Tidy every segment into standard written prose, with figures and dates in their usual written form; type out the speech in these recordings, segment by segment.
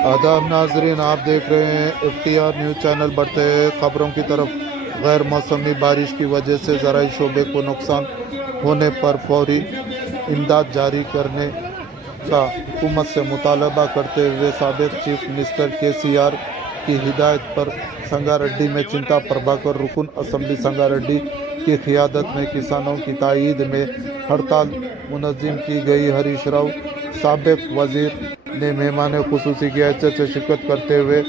आदाब नाजरीन, आप देख रहे हैं FTR न्यूज़ चैनल। बढ़ते खबरों की तरफ। गैर मौसमी बारिश की वजह से ज़राई शोबे को नुकसान होने पर फौरी इमदाद जारी करने का हुकूमत से मुतालबा करते हुए साबिक चीफ मिनिस्टर KCR की हिदायत पर संगारेड्डी में चिंता प्रभाकर रुकन असम्बली संगारेड्डी की क़ियादत में किसानों की तायीद में हड़ताल मुनज़्ज़म की गई। हरीश राव साबिक वज़ीर ने मेहमान खुसूसी की हैसियत से शिरकत करते हुए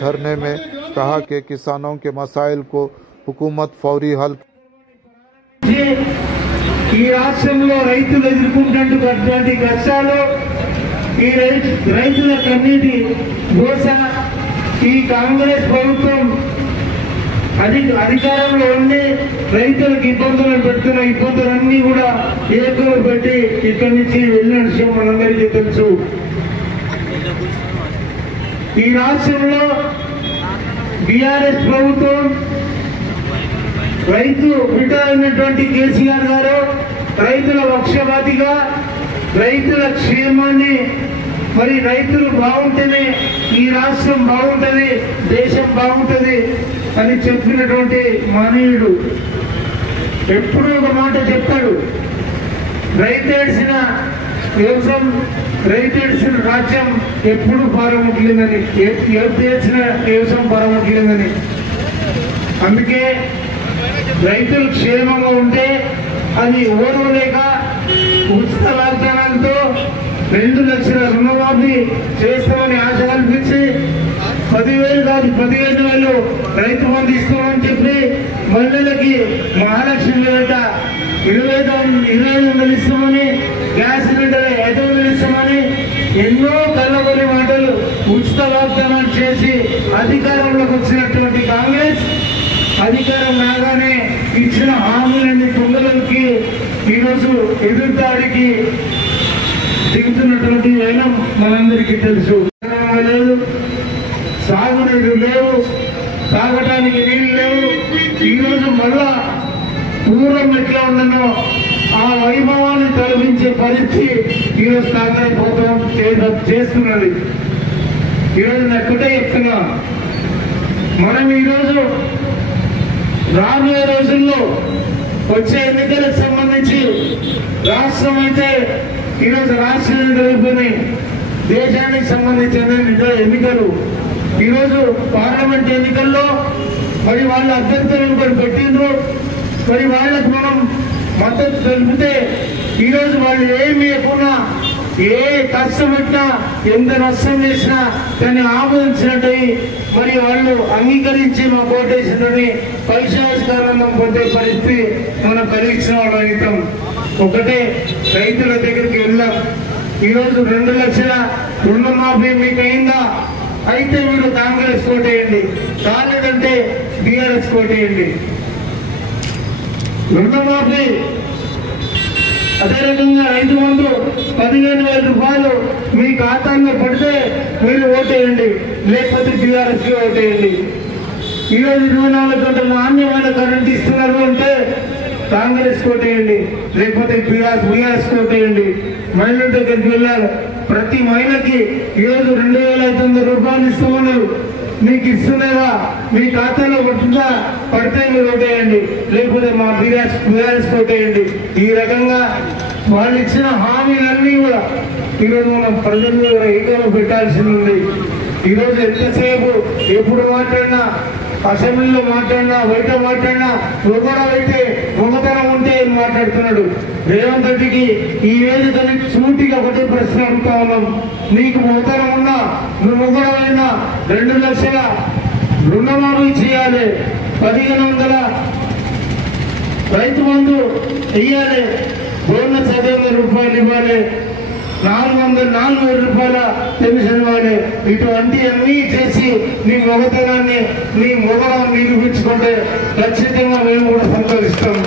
धरने में कहा कि किसानों के मसाइल को हुकूमत फौरी हल ఈ రాష్ట్రంలో రైతులు ఎదుర్కొంటున్నటువంటి కష్టాలు ఈ రైతుల కన్నీటి దోష ఈ కాంగ్రెస్ ప్రభుత్వం అధికారంలో ఉండి రైతులకు ఇబ్బందులు పెడుతున్న ఇబ్బందులన్నీ కూడా ఏకో పెట్టి ఇక్కడి నుంచి వెళ్ళిన విషయం మనందరికీ తెలుసు। ఈ రాష్ట్రంలో బీఆర్ఎస్ ప్రభుత్వం రైతు బిడ్డ అయినటువంటి KCR గారు రైతుల పక్షపాతిగా రైతుల క్షేమాన్ని మరి రైతులు బాగుంటేనే ఈ రాష్ట్రం బాగుంటది, దేశం బాగుంటది అని చెప్పినటువంటి మానవుడు ఎప్పుడూ ఒక మాట చెప్తాడు, రైతేడ్చిన వ్యవసాయం రైతేడ్చిన రాజ్యం ఎప్పుడు పారముట్లేదని, ఏడ్చిన వ్యవసాయం పారముట్లేదని। అందుకే రైతులు క్షేమంగా ఉంటే అది ఓర్వలేక ఉచిత వాగ్దానాలతో 2 లక్షల రుణమాఫీ చేస్తామని ఆశ కల్పించి 10,000 కాదు 15,000 రైతు బంధు ఇస్తామని చెప్పి మహిళలకి మహాలక్ష్మి వేట 25,000 ఇస్తామని, గ్యాస్ సిలిండర్ 5,000 ఇస్తామని ఎన్నో కళ్ళబొల్లి మాటలు ఉచిత వాగ్దానాలు చేసి అధికారంలోకి వచ్చినటువంటి కాంగ్రెస్ అధికారం రాగానే ఇచ్చిన హామీలన్నీ తుంగలకి ఈరోజు ఎదురుదాడికి దిగుతున్నటువంటి వేళ మనందరికీ తెలుసు। లేదు, సాగునీరు లేవు, తాగటానికి నీళ్లు లేవు। ఈరోజు మళ్ళా పూర్వం ఎట్లా ఉండనో ఆ వైభవాన్ని తొలగించే పరిస్థితి ఈరోజు కాంగ్రెస్ ప్రభుత్వం చేస్తున్నది। ఈరోజు నెక్కటే చెప్తున్నా, మనం ఈరోజు రాబోయే రోజుల్లో వచ్చే ఎన్నికలకు సంబంధించి రాష్ట్రం అయితే ఈరోజు రాష్ట్ర ఎన్నికలు, దేశానికి సంబంధించిన ఎన్నికలు, ఈరోజు పార్లమెంట్ ఎన్నికల్లో మరి వాళ్ళ అభ్యర్థులను కూడా పెట్టిండ్రు। మరి వాళ్ళకు మనం మద్దతు తెలిపితే ఈరోజు వాళ్ళు ఏమి లేకున్నా ఏ కష్టం పెట్టినా ఎంత నష్టం చేసినా దాన్ని ఆమోదించినట్టు మరి వాళ్ళు అంగీకరించి మా కోటేశ్వరుని పైశాచికానందం పొందే పరిస్థితి మనం కలిగించిన వాళ్ళు అవుతాం। ఒకటే రైతుల దగ్గరికి వెళ్ళాం, ఈరోజు 2 లక్షల రుణమాఫీ మీకు అయిందా? అయితే మీరు కాంగ్రెస్ కోటేయండి, కాలేదంటే BRS కోటేయండి। రుణమాఫీ అదే రకంగా రైతు బంధు 15,000 రూపాయలు మీ ఖాతాల్లో పడితే మీరు ఓటేయండి, లేకపోతే BRS కి ఓటేయండి। ఈరోజు 24 గంటల నాణ్యమైన కరెంట్ ఇస్తున్నారు అంటే కాంగ్రెస్ కోటేయండి, లేకపోతే BRS కోటేయండి। మహిళల దగ్గరికి వెళ్ళారు, ప్రతి మహిళకి ఈరోజు 2,500 రూపాయలు ఇస్తామన్నారు, మీకు ఇస్తున్నారా? మీ ఖాతాలో పడితే మీరు ఓటేయండి, లేకపోతే మా BRS కోటేయండి। ఈ రకంగా వాళ్ళు ఇచ్చిన హామీలన్నీ కూడా ఈరోజు మనం ప్రజల్లో ఏకలు పెట్టాల్సి ఉంది। ఈరోజు ఎంతసేపు ఎప్పుడు మాట్లాడినా, అసెంబ్లీలో మాట్లాడినా, బయట మాట్లాడినా అయితే మొగతనం ఉంటే మాట్లాడుతున్నాడు। రేవంత్ రెడ్డికి ఈ వేదికని సూటిగా ఒకటే ప్రశ్న అడుగుతా ఉన్నాం, నీకు మొగతనం ఉన్నా, నువ్వు మొగడమైనా 2 లక్షల రుణమాఫీ చేయాలి, 1,500 రైతు బంధు ఇవ్వాలి, బోనస్ 5,000 రూపాయలు ఇవ్వాలి, 400 రూపాయల పెన్షన్ ఇవ్వాలి। ఇటువంటి అన్నీ చేసి నీ మొగతనాన్ని, నీ మొగడాన్ని నిరూపించుకుంటే ఖచ్చితంగా మేము కూడా సంతోషిస్తాం।